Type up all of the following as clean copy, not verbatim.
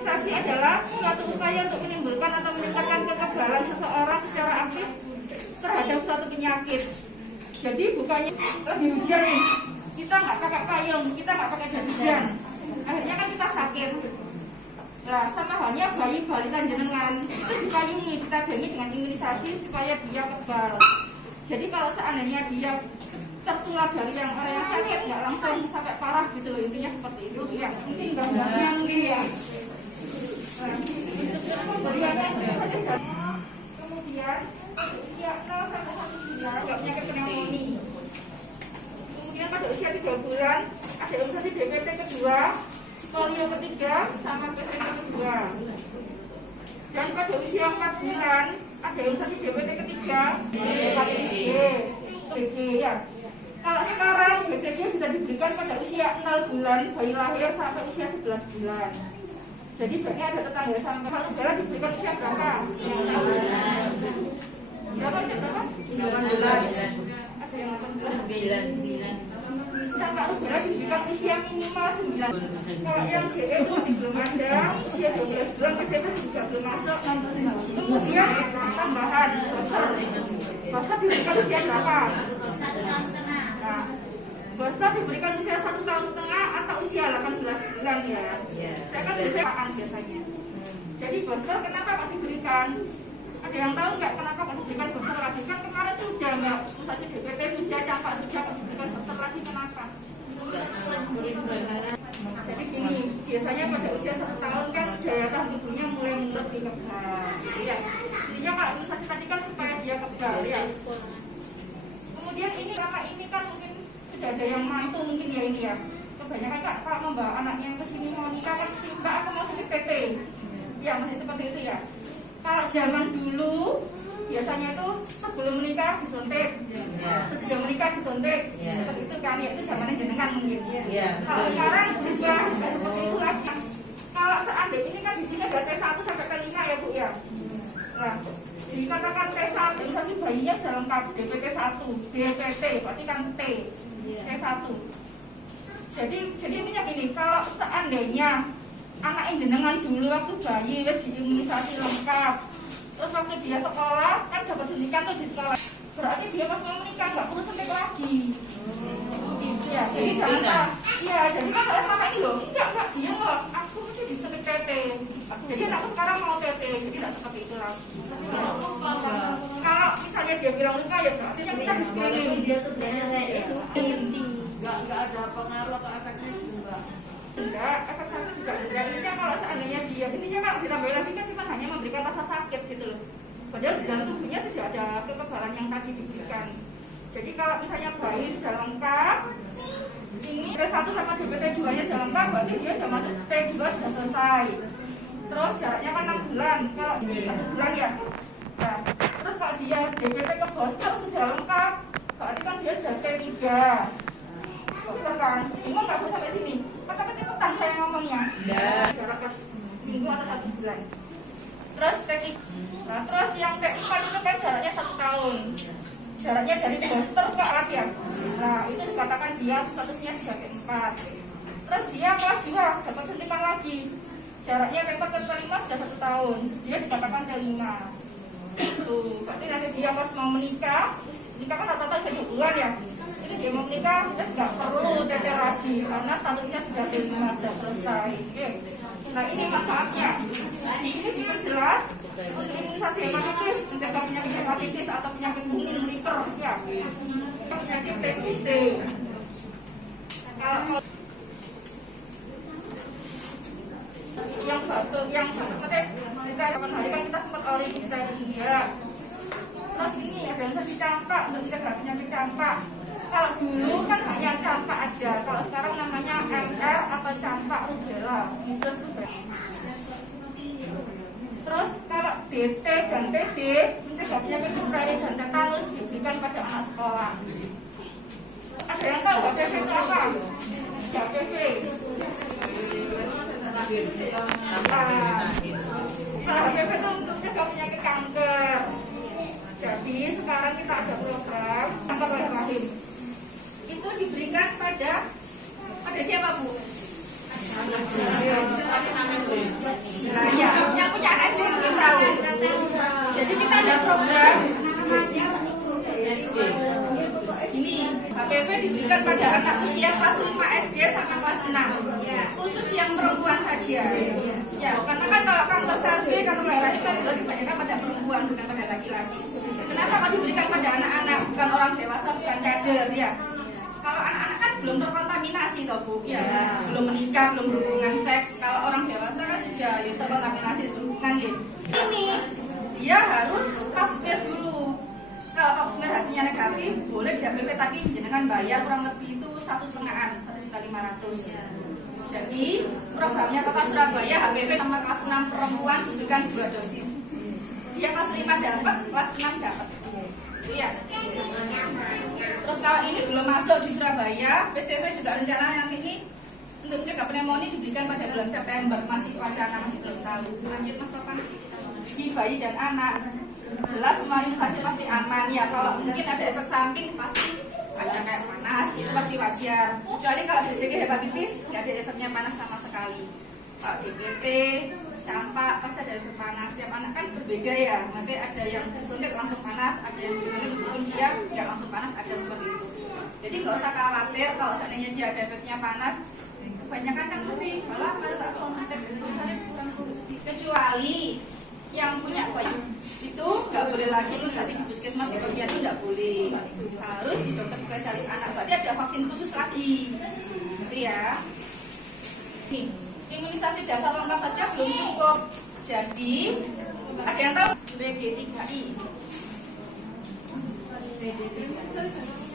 imunisasi adalah suatu upaya untuk menimbulkan atau meningkatkan kekebalan seseorang secara aktif terhadap suatu penyakit. Jadi bukannya lagi hujan nih, kita nggak pakai payung, kita nggak pakai jas hujan, akhirnya kan kita sakit. Nah, sama halnya bayi balita jenengan itu dipayungi, kita dangi dengan imunisasi supaya dia kebal. Jadi kalau seandainya dia tertular dari yang orang yang sakit, nggak langsung sampai parah gitu loh, intinya seperti itu ya. Mungkin gambarnya mungkin ya. Kemudian usia 0 sampai 1 bulan penyakit pneumonia. Kemudian pada usia 3 bulan ada imunisasi DPT kedua, polio ketiga, sama PCV kedua. Dan pada usia 4 bulan ada imunisasi DPT ketiga, BCG ya. Kalau sekarang BCG bisa diberikan pada usia 0 bulan bayi lahir sampai usia 11 bulan. Jadi banyak ada tetangga sampai kalau rubella diberikan usia berapa? Berapa usia berapa? 19. Ada yang 9. Sampai rubella diberikan usia minimal 9. Kalau yang JE itu masih belum ada, usia 12 bulan PCV juga belum masuk. Kemudian tambahan booster diberikan usia berapa? 1,5 tahun. Nah, booster diberikan usia 1,5 tahun atau usia 18 bulan ya. Saya kan biasanya. Jadi booster kenapa kok diberikan? Ada yang tahu nggak kenapa kok diberikan booster lagi? Kan kemarin sudah nggak, misalnya DPT sudah, campak sudah, kok diberikan booster lagi kenapa? Jadi gini, biasanya pada usia 1 tahun kan daya tahan tubuhnya mulai lebih kebal. Ya, intinya kalau imunisasi tadi kan supaya dia kebal ya. Kemudian ini selama ini kan mungkin sudah ada yang mantu mungkin ya ini ya. Kebanyakan kan kalau membawa anaknya ke sini mau nikah kan enggak aku mau suntik TT. Ya masih seperti itu ya. Kalau zaman dulu biasanya itu sebelum menikah disuntik, sesudah menikah disuntik, seperti itu kan ya, itu zamannya jenengan mungkin. Kalau sekarang juga nggak seperti itu lagi. Kalau seandainya ini kan di sini ada T1 sampai T5 ya Bu ya. Nah, dikatakan T1 imunisasi bayinya sudah lengkap, DPT 1, DPT berarti kan T, T1. Jadi intinya gini, kalau seandainya anak jenengan dulu waktu bayi wis diimunisasi lengkap, terus waktu dia sekolah kan dapat suntikan tuh di sekolah, berarti dia pas mau menikah nggak perlu suntik lagi. Ya, jadi jangan iya, jadi kan saya selama ini loh, enggak dia loh, aku mesti disuntik TT. Jadi anakku sekarang mau TT, jadi tidak seperti itu lagi. Kalau misalnya dia bilang luka ya berarti kita di screening. Dia sebenarnya inti, nggak ada pengaruh atau efeknya juga. Enggak, efek sakit juga enggak. Intinya kalau seandainya dia, intinya kalau ditambah lagi kan cuma hanya memberikan rasa sakit gitu loh. Padahal di dalam tubuhnya sudah ada kekebalan yang tadi diberikan. Jadi kalau misalnya bayi sudah lengkap, ini T1 sama DPT 2-nya sudah lengkap, berarti dia sudah masuk T2 sudah selesai. Terus jaraknya kan 6 bulan, kalau 1 bulan ya. Nah, terus kalau dia DPT ke booster sudah lengkap, berarti kan dia sudah T3. Booster kan, bingung nggak tuh sampai sini? Kata kecepatan saya ngomongnya. Jarak minggu atau 1 bulan. Terus T3. Nah, terus yang T4 itu kan jaraknya 1 tahun. Jaraknya dari booster ke alat ya. Nah, itu dikatakan dia statusnya sudah T4. Terus dia kelas 2 dapat suntikan lagi. Jaraknya T4 ke T5 sudah 1 tahun. Dia dikatakan T5. Tuh, berarti nanti dia pas mau menikah kan rata-rata sudah 2 bulan ya. Ini dia mau menikah, dia nggak perlu TT lagi karena statusnya sudah T5 sudah selesai. Oke. Nah, ini manfaatnya. Di sini diperjelas untuk imunisasi hepatitis, mencegah penyakit hepatitis atau penyakit kuning liver ya. Penyakit TBC. Kalau yang satu kita kapan hari kan kita sempat ori kita juga. Terus ini ada imunisasi campak untuk mencegah penyakit campak. Kalau dulu kan hanya campak aja, kalau sekarang namanya MR atau campak rubella, measles rubella. Terus kalau DT dan TD mencegah penyakit difteri dan tetanus diberikan pada anak sekolah. Ada yang tahu HPV itu apa? HPV. Kalau HPV itu untuk mencegah penyakit kanker. Jadi sekarang kita ada program kanker rahim. Itu diberikan pada siapa Bu? aja. Ya, karena kan kalau kanker salve, kanker rahim kan jelas kebanyakan pada perempuan bukan pada laki-laki. Kenapa kalau diberikan pada anak-anak, bukan orang dewasa, bukan kader ya? Kalau anak-anak kan belum terkontaminasi toh Bu, ya, belum menikah, belum berhubungan seks. Kalau orang dewasa kan sudah terkontaminasi berhubungan ya. Ini dia harus pap smear dulu. Kalau pap smear hasilnya negatif, boleh di HPV tapi jenengan bayar kurang lebih itu 1,5-an, 1.500.000. Jadi programnya Kota Surabaya HPV sama kelas 6 perempuan diberikan 2 dosis. Dia kelas 5 dapat, kelas 6 dapat. Iya. Terus kalau ini belum masuk di Surabaya, PCV juga rencana nanti ini untuk mencegah pneumonia diberikan pada bulan September. Masih wacana, masih belum tahu. Lanjut Mas Topan. Di bayi dan anak, jelas semua imunisasi pasti aman ya. Kalau mungkin ada efek samping pasti ada kayak panas, itu pasti wajar. Kecuali kalau BCG hepatitis nggak ada efeknya panas sama sekali. Kalau DPT, campak pasti ada efek panas. Setiap anak kan berbeda ya. Nanti ada yang disuntik langsung panas, ada yang disuntik meskipun dia nggak langsung panas, ada seperti itu. Jadi nggak usah khawatir kalau seandainya dia ada efeknya panas. Kebanyakan kan mesti malah tak suntik misalnya bukan kursi. Kecuali yang punya bayi itu nggak boleh lagi imunisasi di puskesmas di posyandu, nggak boleh, harus di dokter spesialis anak. Berarti ada vaksin khusus lagi, gitu ya. Nih, imunisasi dasar lengkap saja belum cukup. Jadi ada yang tahu PD3I?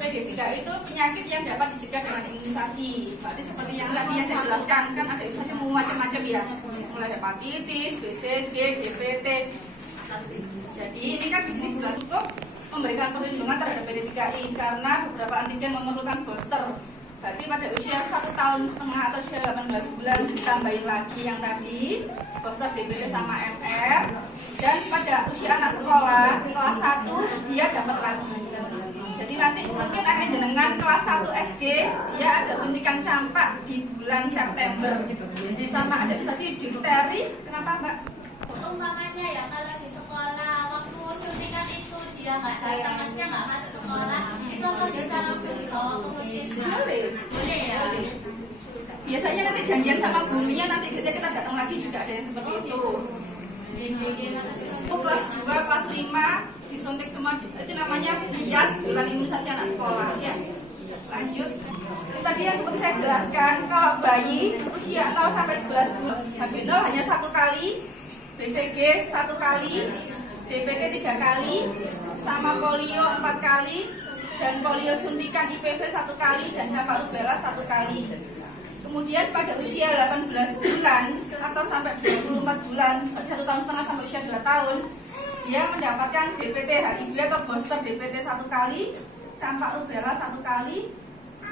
PD3I itu penyakit yang dapat dicegah dengan imunisasi. Berarti seperti yang tadi yang saya jelaskan, kan ada imunisasi macam-macam ya, mulai hepatitis, BCG, DPT. Jadi ini kan di sini sudah cukup memberikan perlindungan terhadap PD3I karena beberapa antigen memerlukan booster. Berarti pada usia 1,5 tahun atau usia 18 bulan ditambahin lagi yang tadi booster DPT sama MR. Dan pada usia anak sekolah kelas 1 dia dapat lagi. Jadi nanti mungkin akan jenengan kelas 1 SD dia ada suntikan campak di bulan September sama ada imunisasi difteri. Kenapa Mbak? Umpamanya ya kalau di sekolah waktu suntikan itu dia nggak datang, maksudnya nggak masuk sekolah, itu apa bisa langsung dibawa ke puskesmas? Boleh ya. Biasanya nanti janjian sama gurunya, nanti saja kita datang lagi juga ada yang seperti itu. Kelas 2, kelas 5 disuntik semua, itu namanya bias bulan imunisasi anak sekolah ya. Lanjut. Tadi yang seperti saya jelaskan, kalau bayi usia 0 sampai 11 bulan HB0 hanya 1 kali, BCG 1 kali, DPT 3 kali, sama polio 4 kali, dan polio suntikan IPV 1 kali, dan campak rubella 1 kali. Kemudian pada usia 18 bulan atau sampai 24 bulan, 1,5 tahun sampai usia 2 tahun, dia mendapatkan DPT HIV atau booster DPT 1 kali, campak rubella 1 kali,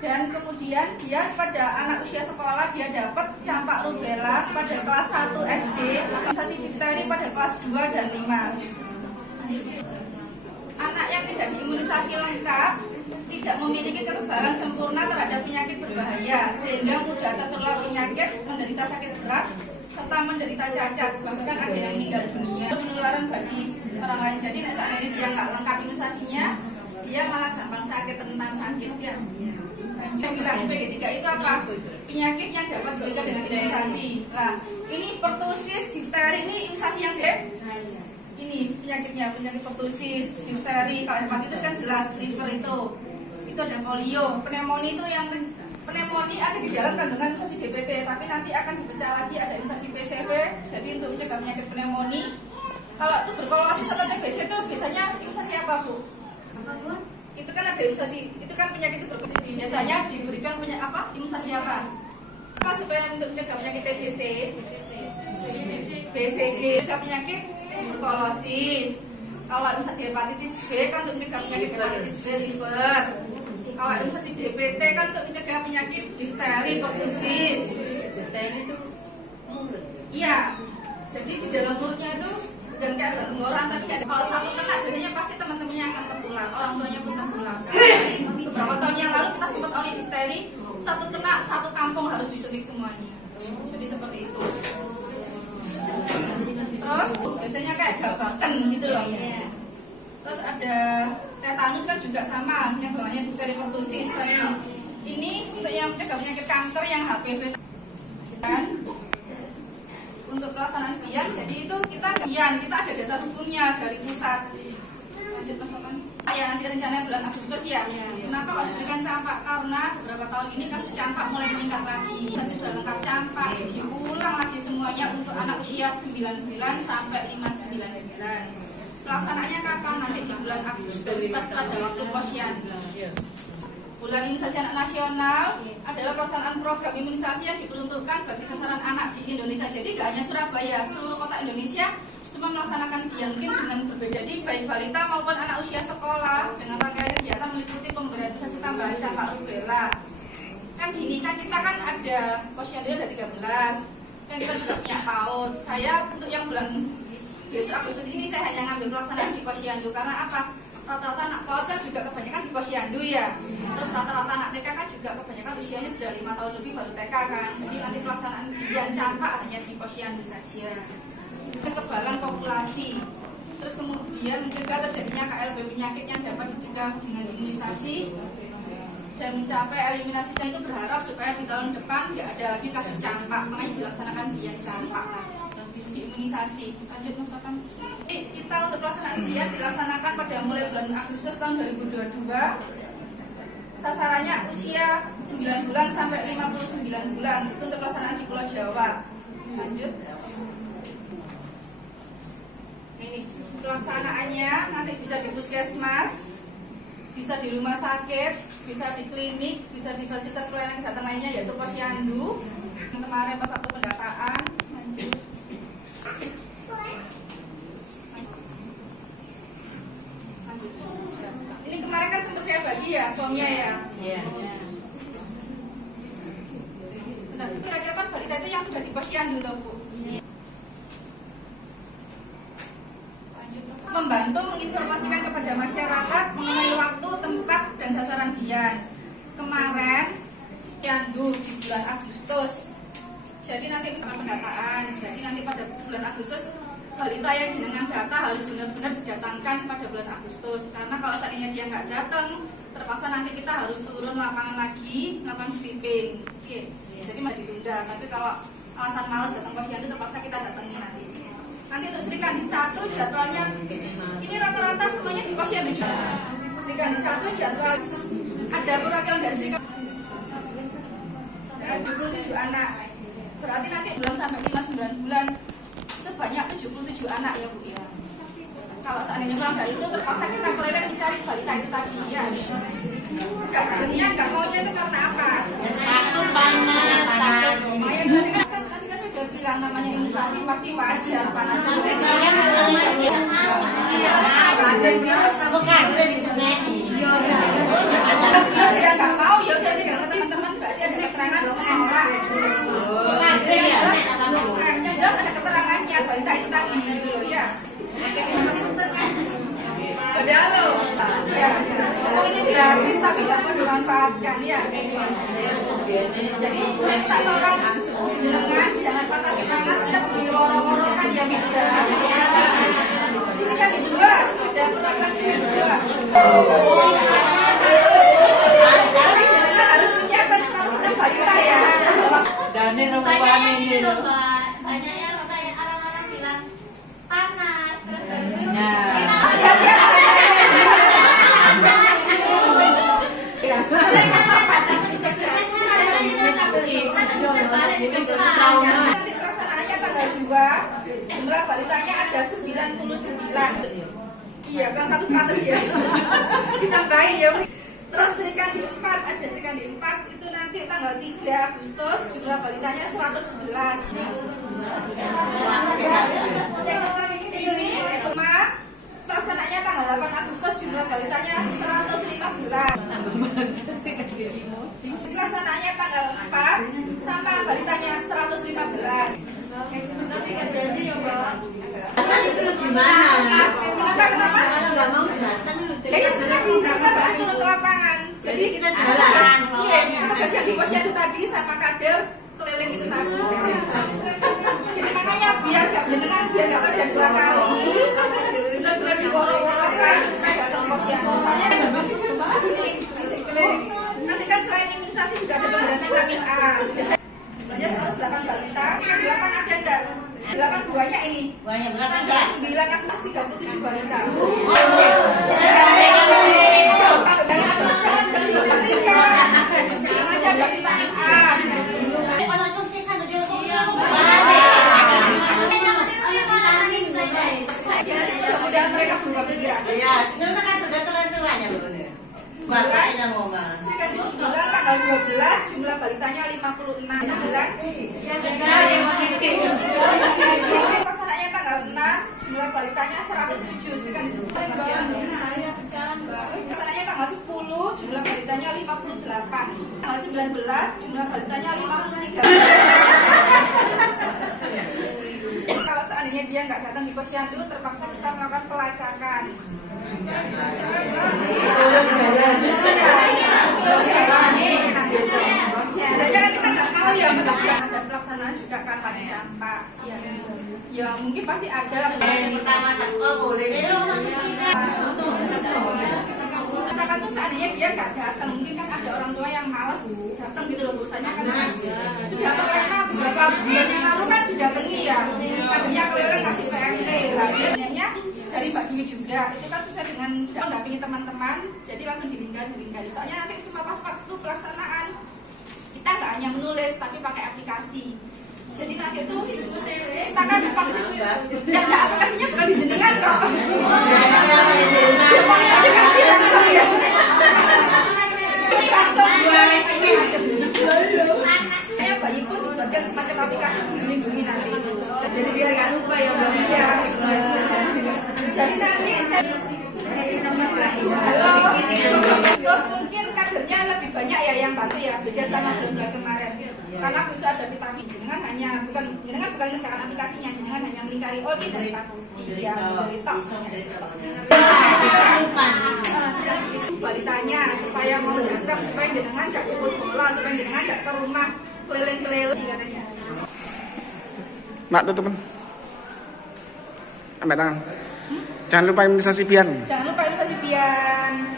dan kemudian dia pada anak usia sekolah dia dapat campak rubella pada kelas 1 SD, imunisasi difteri pada kelas 2 dan 5. Anak yang tidak diimunisasi lengkap tidak memiliki kekebalan sempurna terhadap penyakit berbahaya sehingga mudah tertular penyakit, menderita sakit berat, serta menderita cacat, bahkan ada yang meninggal dunia penularan bagi orang lain. Jadi saat ini dia nggak lengkap imunisasinya, dia malah gampang sakit, rentan sakit ya. Yang bilang PD3 itu apa? Penyakit yang dapat dicegah dengan imunisasi. Nah, ini pertusis, difteri, ini imunisasi yang ini penyakitnya, penyakit pertusis, difteri. Kalau hepatitis kan jelas, liver itu ada polio. Pneumonia itu yang pneumonia ada di dalam kandungan imunisasi DPT, tapi nanti akan dipecah lagi ada imunisasi PCV. Jadi untuk mencegah penyakit pneumonia, kalau itu berkorelasi sama TBC itu biasanya imunisasi apa Bu? Itu kan ada imunisasi, itu kan penyakit itu biasanya diberikan imunisasi apa? Apa supaya untuk mencegah penyakit TBC, BCG, mencegah penyakit tuberkulosis. Kalau imunisasi hepatitis B kan untuk mencegah penyakit hepatitis B liver. Kalau imunisasi DPT kan untuk mencegah penyakit difteri, pertusis. Iya, jadi di dalam mulutnya itu dan kayak ada tenggorokan, tapi kalau satu kena biasanya pasti teman-temannya akan tertular, orang tuanya pun tertular. Beberapa tahun yang lalu kita sempat oli difteri, satu kena satu kampung harus disuntik semuanya. Jadi seperti itu. Terus biasanya kayak gabakan gitu loh. Terus ada tetanus kan juga sama, yang bawahnya difteri pertusis. Ini untuk yang mencegah penyakit kanker yang HPV kan. Jadi itu kita ada dasar hukumnya dari pusat. Lanjut Mas Okan. Ya nanti rencananya bulan Agustus ya. Kenapa kok diberikan campak? Karena beberapa tahun ini kasus campak mulai meningkat lagi. Sudah lengkap campak, diulang lagi semuanya untuk anak usia 9 bulan sampai 59 bulan. Pelaksanaannya kapan? Nanti di bulan Agustus pas pada waktu posyandu. Bulan Imunisasi Anak Nasional adalah pelaksanaan program imunisasi yang diperuntukkan bagi sasaran anak di Indonesia. Jadi tidak hanya Surabaya, seluruh kota Indonesia semua melaksanakan biang mungkin dengan berbeda. Jadi baik balita maupun anak usia sekolah dengan rangkaian kegiatan meliputi pemberian imunisasi tambahan campak rubella. Kan gini kan kita kan ada posyandu ada 13, kan kita juga punya PAUD. Saya untuk yang bulan besok Agustus ini saya hanya ngambil pelaksanaan di posyandu karena apa? Rata-rata anak PAUD kan juga kebanyakan di posyandu ya. Terus rata-rata anak TK kan juga kebanyakan usianya sudah 5 tahun lebih baru TK kan. Jadi nanti pelaksanaan biang campak hanya di posyandu saja. Kekebalan populasi, terus kemudian mencegah terjadinya KLB penyakit yang dapat dicegah dengan imunisasi dan mencapai eliminasi. Dan itu berharap supaya di tahun depan tidak ada lagi kasus campak, makanya dilaksanakan biang campak di imunisasi. Lanjut Mas Okan. Kita untuk pelaksanaan biang dilaksanakan pada mulai bulan Agustus tahun 2022. Sasarannya usia 9 bulan sampai 59 bulan. Itu untuk pelaksanaan di Pulau Jawa. Lanjut. Ini pelaksanaannya nanti bisa di puskesmas, bisa di rumah sakit, bisa di klinik, bisa di fasilitas pelayanan kesehatan lainnya yaitu posyandu. Kemarin pas waktu pendataan. Ini kemarin kan sempat saya bagi ya formnya ya. Iya. Benar, itu kira-kira kan balita itu yang sudah di posyandu toh Bu. Membantu menginformasikan kepada masyarakat mengenai waktu, tempat, dan sasaran biang. Kemarin posyandu di bulan Agustus. Jadi nanti pendataan. Jadi nanti pada bulan Agustus balita yang dengan data harus benar-benar didatangkan pada bulan Agustus. Karena kalau seandainya dia nggak datang, terpaksa nanti kita harus turun lapangan lagi melakukan sweeping. Jadi masih ditunda. Tapi kalau alasan malas datang posyandu terpaksa kita datangi nanti. Nanti untuk Serikandi 1 jadwalnya ini rata-rata semuanya di posyandu juga. Serikandi 1 jadwal ada perwakilan dari Serikandi 27 anak. Berarti nanti bulan sampai 59 bulan sebanyak 77 anak ya Bu ya. Kalau seandainya kurang dari itu terpaksa kita keliling mencari balita itu tadi ya. Nggak maunya itu karena apa? Satu panas, satu Nanti kan sudah bilang namanya imunisasi pasti wajar panas. sampai kalian Iya, ada virus Bukan, dia di sini. Dia tidak nggak mau ya udah dia bilang ke teman-teman berarti ada keterangan mengenai. Bukan, dia ya. Yang jelas ada keterangannya balita itu tadi gitu loh ya. Padahal loh, ya, ini gratis tapi nggak perlu dimanfaatkan ya. Jadi saya tolong jangan patah semangat, tetap diworo-worokan ya media. Ini kan di dua, ada perwakilan sini dua. Jadi jangan harus menyiapkan 100 balita ya. Dan ini banyak ini loh Mbak, banyak yang kayak orang-orang bilang panas terus Nanti pelaksanaannya tanggal 2, jumlah balitanya ada 99. Iya, kan 100 ya. Ditambahin ya. Terus Serikandi 4, ada Serikandi 4 itu nanti tanggal 3 Agustus jumlah balitanya 111. Ini cuma pelaksanaannya tanggal 8 Agustus jumlah balitanya 115. Pelaksanaannya tanggal 4 sama balitanya 115. Tapi nggak jadi ya Mbak. itu gimana? Kenapa? Kalau nggak mau datang, Kita bahas turun ke lapangan. Jadi kita jalan. tugas yang di posyandu tadi sama kader keliling itu tadi. Jadi makanya biar nggak jenengan, biar nggak kerja 2 kali, benar-benar diworo-worokan supaya datang posyandu. Soalnya nanti kan selain imunisasi juga ada pemberian vitamin A. Biasanya 108 balita, 8 ada enggak? 8 buahnya ini. Banyak berapa Tanggal enggak? 9 Agustus 37 balita. Jangan aja ada vitamin A. Kalau suntikan udah Mudah-mudahan mereka berubah pikiran. iya, itu kan tergantung orang tuanya loh. Bapaknya mau mah. Kan di 9 tanggal 12 jumlah balitanya 56. 9. Pasangannya tanggal 6 jumlah balitanya 107. Sekarang disebut pasangannya tanggal 10 jumlah balitanya 58. Tanggal 19 jumlah balitanya 53. Kalau seandainya dia nggak datang di posyandu, terpaksa kita melakukan pelacakan. Sebenarnya kan kita nggak tahu ya, ada pelaksanaan juga kampanye campak. Ya mungkin pasti ada lah. Yang pertama kok boleh deh orang Misalkan tuh seandainya dia nggak datang, mungkin kan ada orang tua yang males datang gitu loh, bosannya kan sudah terlena beberapa bulan yang lalu kan didatangi ya, kadernya keliling kasih PMT lah. Biasanya dari Mbak Dwi juga itu kan sesuai dengan mendampingi teman-teman, jadi langsung dilingkari. Soalnya nanti semua pas waktu pelaksanaan kita nggak hanya menulis tapi pakai aplikasi. Jadi nanti itu kita kan vaksin yang ada aplikasinya bukan di jenengan kok. Aplikasi langsung ya. Terus langsung saya bayi pun dibuatkan semacam aplikasi melindungi nanti. Jadi biar nggak lupa ya Mbak. Iya. Jadi nanti saya halo. Terus mungkin kadernya lebih banyak ya yang bantu ya, beda sama bulan kemarin. Karena bisa ada vitamin, dengan hanya bukan mengerjakan aplikasinya, dengan hanya melingkari oh ini dari tahu, iya dari tok. Tidak segitu balitanya supaya mau datang, supaya jenengan gak jemput bola, supaya jenengan gak ke rumah keliling-keliling katanya. Mak tuh teman, ambil tangan. Jangan lupa imunisasi pian. Jangan lupa imunisasi pian.